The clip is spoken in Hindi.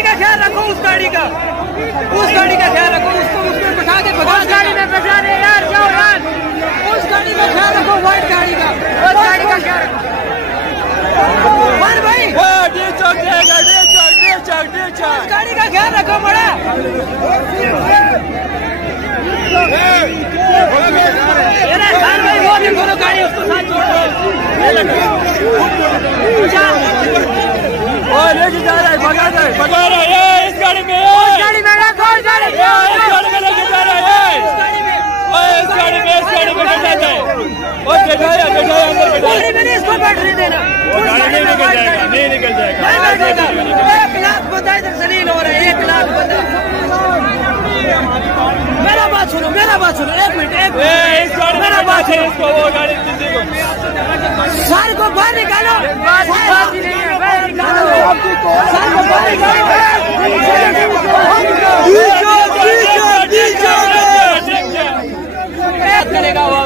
गाड़ी का ख्याल रखो, उस गाड़ी का ख्याल रखो, उसको बिठा के भगा। उस गाड़ी में बचा रहे यार, जाओ यार, उस गाड़ी का ख्याल रखो, व्हाइट गाड़ी का, उस गाड़ी का ख्याल रखो। भाई उस गाड़ी का ख्याल रखो बड़ा। भाई वो देखो ना गाड़ी, उसको साथ छोड़ो। लेके जा रहा है, भगा रहा है इस गाड़ी में, इस गाड़ी में लेके जा रहा है, इस गाड़ी में बैठ जाता है। और बैठाया अंदर बैठाया, इसको बैठने देना, नहीं निकल जाएगा। 1 लाख बंदा इधर जलील हो रहा है, 1 लाख बंदा। मेरा बात सुनो, 1 मिनट, मेरा बात है, इसको वो गाड़ी सारे को बाहर निकालो, सारे को बाहर निकालो।